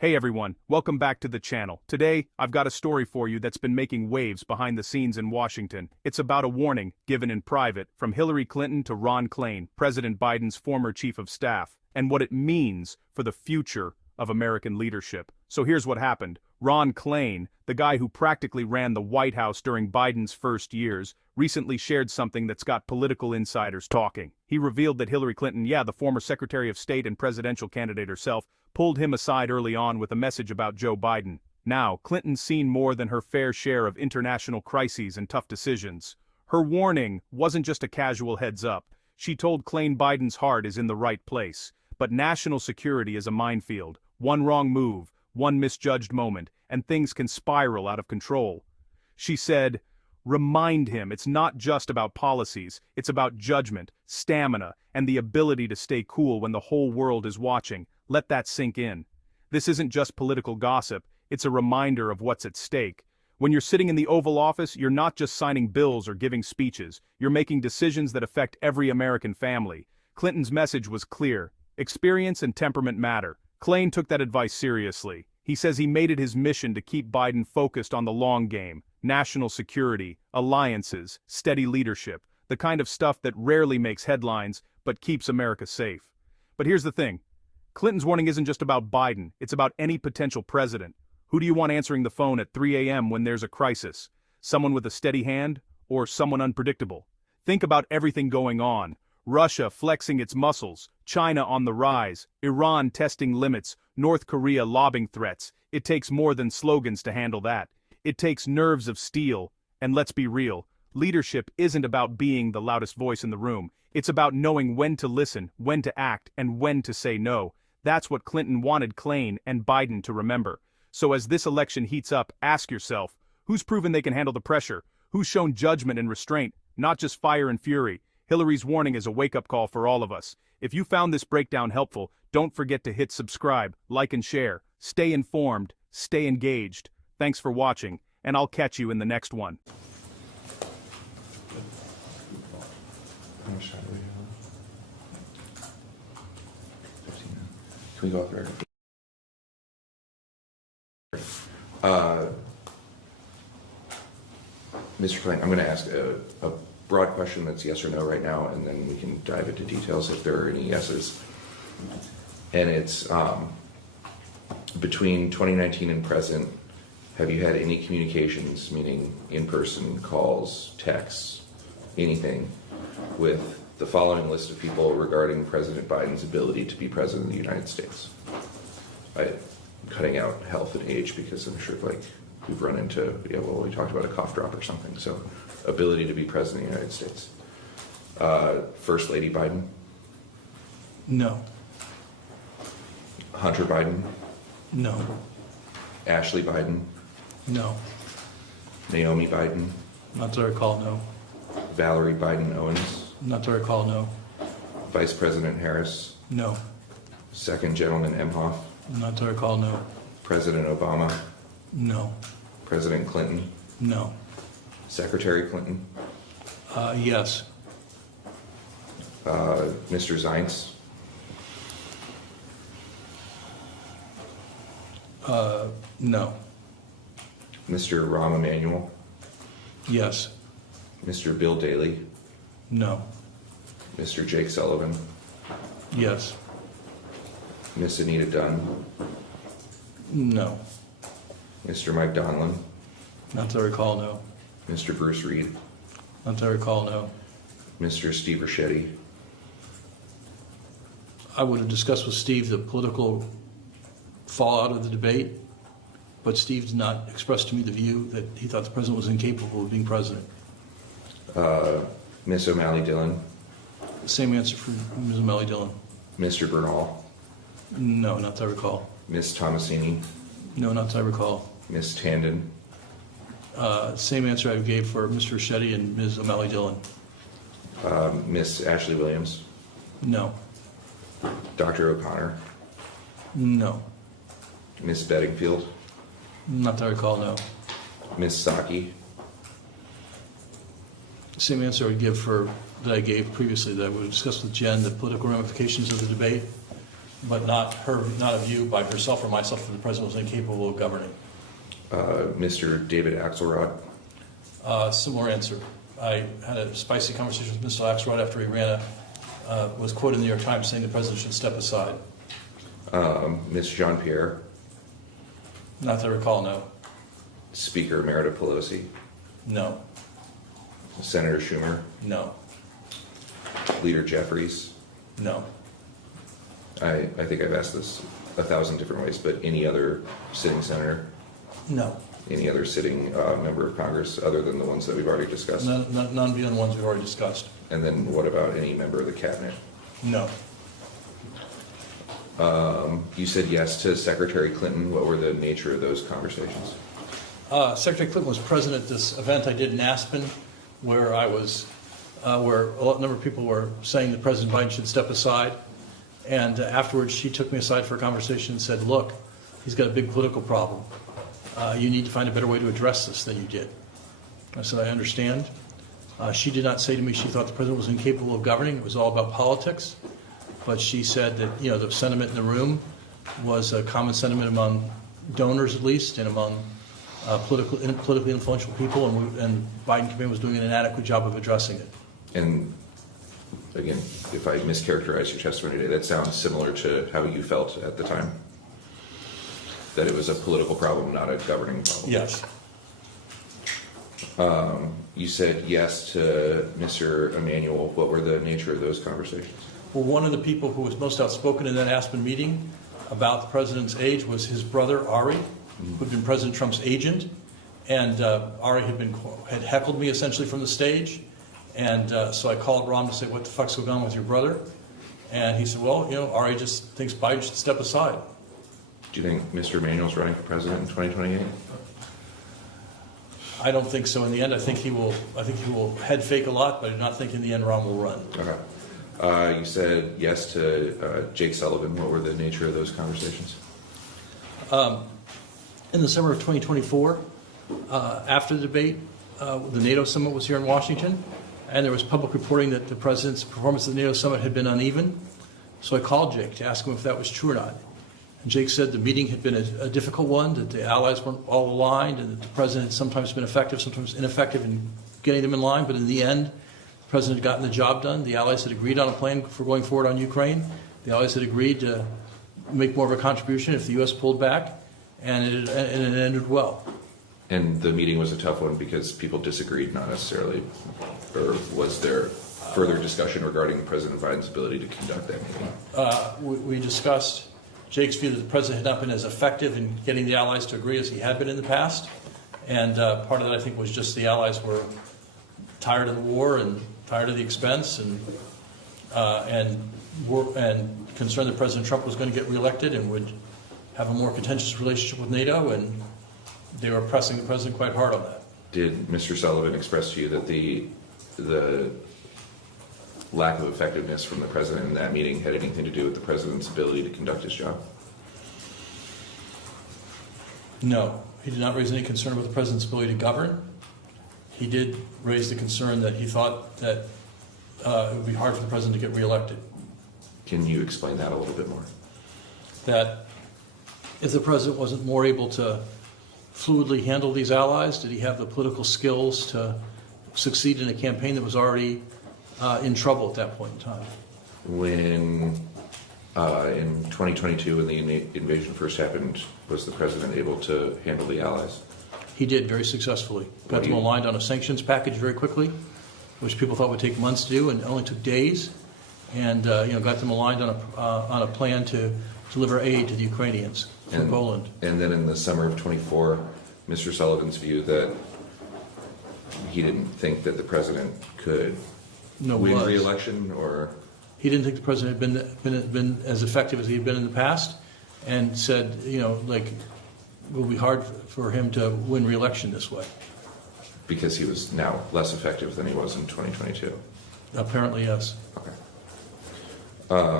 Hey everyone, welcome back to the channel. Today, I've got a story for you that's been making waves behind the scenes in Washington. It's about a warning, given in private, from Hillary Clinton to Ron Klein, President Biden's former chief of staff, and what it means for the future of American leadership. So here's what happened. Ron Klein, the guy who practically ran the White House during Biden's first years, recently shared something that's got political insiders talking. He revealed that Hillary Clinton, the former Secretary of State and presidential candidate herself, pulled him aside early on with a message about Joe Biden. Now, Clinton's seen more than her fair share of international crises and tough decisions. Her warning wasn't just a casual heads up. She told Klein Biden's heart is in the right place, but national security is a minefield. One wrong move, one misjudged moment, and things can spiral out of control. She said, "Remind him it's not just about policies, it's about judgment, stamina, and the ability to stay cool when the whole world is watching. Let that sink in. This isn't just political gossip, it's a reminder of what's at stake. When you're sitting in the Oval Office, you're not just signing bills or giving speeches, you're making decisions that affect every American family." Clinton's message was clear. Experience and temperament matter. Klein took that advice seriously. He says he made it his mission to keep Biden focused on the long game, national security, alliances, steady leadership, the kind of stuff that rarely makes headlines but keeps America safe. But here's the thing. Clinton's warning isn't just about Biden, it's about any potential president. Who do you want answering the phone at 3 a.m. when there's a crisis? Someone with a steady hand, or someone unpredictable? Think about everything going on. Russia flexing its muscles, China on the rise, Iran testing limits, North Korea lobbing threats. It takes more than slogans to handle that. It takes nerves of steel, and let's be real, leadership isn't about being the loudest voice in the room. It's about knowing when to listen, when to act, and when to say no. That's what Clinton wanted Klein and Biden to remember. So as this election heats up, ask yourself, who's proven they can handle the pressure? Who's shown judgment and restraint, not just fire and fury? Hillary's warning is a wake-up call for all of us. If you found this breakdown helpful, don't forget to hit subscribe, like and share. Stay informed, stay engaged. Thanks for watching, and I'll catch you in the next one. How much time do we have? 15 minutes. Can we go off the record? Mr. Klein, I'm going to ask a broad question that's yes or no right now, and then we can dive into details if there are any yeses. And it's between 2019 and present, have you had any communications, meaning in-person calls, texts, anything, with the following list of people regarding President Biden's ability to be president of the United States? I'm cutting out health and age because I'm sure we've run into, we talked about a cough drop or something. So ability to be president of the United States. First Lady Biden? No. Hunter Biden? No. Ashley Biden? No. Naomi Biden? Not to recall, no. Valerie Biden Owens? Not to recall, no. Vice President Harris? No. Second Gentleman Emhoff? Not to recall, no. President Obama? No. President Clinton? No. Secretary Clinton? Yes. Mr. Zients? No. Mr. Rahm Emanuel? Yes. Mr. Bill Daley? No. Mr. Jake Sullivan? Yes. Miss Anita Dunn? No. Mr. Mike Donlin? Not to recall, no. Mr. Bruce Reed? Not to recall, no. Mr. Steve Ricchetti? I would have discussed with Steve the political fallout of the debate, but Steve's not expressed to me the view that he thought the president was incapable of being president. Miss O'Malley Dillon? Same answer for Ms. O'Malley Dillon. Mr. Bernal? No, not to recall. Miss Tomasini? No, not to recall. Miss Tandon? Same answer I gave for Mr. Ricchetti and Ms. O'Malley Dillon. Miss Ashley Williams? No. Dr. O'Connor? No. Miss Bedingfield? Not to recall, no. Miss Psaki? Same answer I would give for that I gave previously, that I would discuss with Jen the political ramifications of the debate, but not a view by herself or myself that the president was incapable of governing. Mr. David Axelrod? Similar answer. I had a spicy conversation with Mr. Axelrod after he was quoted in the New York Times saying the president should step aside. Ms. Jean-Pierre? Not that I recall, no. Speaker Emerita Pelosi? No. Senator Schumer? No. Leader Jeffries? No. I think I've asked this 1,000 different ways, but any other sitting senator? No. Any other sitting member of Congress other than the ones that we've already discussed? None beyond the ones we've already discussed. And then what about any member of the cabinet? No. You said yes to Secretary Clinton. What were the nature of those conversations? Secretary Clinton was present at this event I did in Aspen, where I was, where a number of people were saying that President Biden should step aside. And afterwards, she took me aside for a conversation and said, look, he's got a big political problem. You need to find a better way to address this than you did. I said, I understand. She did not say to me she thought the president was incapable of governing. It was all about politics. But she said that, you know, the sentiment in the room was a common sentiment among donors, at least, and among politically influential people, and Biden campaign was doing an inadequate job of addressing it. And again, if I mischaracterize your testimony today, that sounds similar to how you felt at the time? That it was a political problem, not a governing problem? Yes. You said yes to Mr. Emanuel. What were the nature of those conversations? Well, one of the people who was most outspoken in that Aspen meeting about the president's age was his brother, Ari, who had been President Trump's agent. And Ari had heckled me essentially from the stage. And so I called Ron to say, what the fuck's going on with your brother? And he said, well, you know, Ari just thinks Biden should step aside. Do you think Mr. Emanuel's running for president in 2028? I don't think so in the end. I think he will head fake a lot, but I do not think in the end Ron will run. Okay. You said yes to Jake Sullivan. What were the nature of those conversations? In the summer of 2024, after the debate, the NATO summit was here in Washington, and there was public reporting that the president's performance at the NATO summit had been uneven. So I called Jake to ask him if that was true or not. And Jake said the meeting had been a difficult one, that the allies weren't all aligned, and that the president had sometimes been effective, sometimes ineffective in getting them in line. But in the end, the president had gotten the job done. The allies had agreed on a plan for going forward on Ukraine. The allies had agreed to make more of a contribution if the U.S. pulled back, and it ended well. And the meeting was a tough one because people disagreed, not necessarily, or was there further discussion regarding President Biden's ability to conduct that meeting? We discussed Jake's view that the president had not been as effective in getting the allies to agree as he had been in the past. And part of that, I think, was just the allies were tired of the war and tired of the expense and concerned that President Trump was going to get reelected and would have a more contentious relationship with NATO, and they were pressing the president quite hard on that. Did Mr. Sullivan express to you that the lack of effectiveness from the president in that meeting had anything to do with the president's ability to conduct his job? No, he did not raise any concern about the president's ability to govern. He did raise the concern that he thought that it would be hard for the president to get reelected. Can you explain that a little bit more? That if the president wasn't more able to fluidly handle these allies, did he have the political skills to succeed in a campaign that was already in trouble at that point in time? When in 2022, when the invasion first happened, was the president able to handle the allies? He did very successfully. Got them aligned on a sanctions package very quickly, which people thought would take months to do, and it only took days. And got them aligned on a plan to deliver aid to the Ukrainians from Poland. And then in the summer of 24, Mr. Sullivan's view that he didn't think that the president could win re-election, or he didn't think the president had been as effective as he had been in the past, and said, it will be hard for him to win re-election this way. Because he was now less effective than he was in 2022. Apparently, yes. Okay.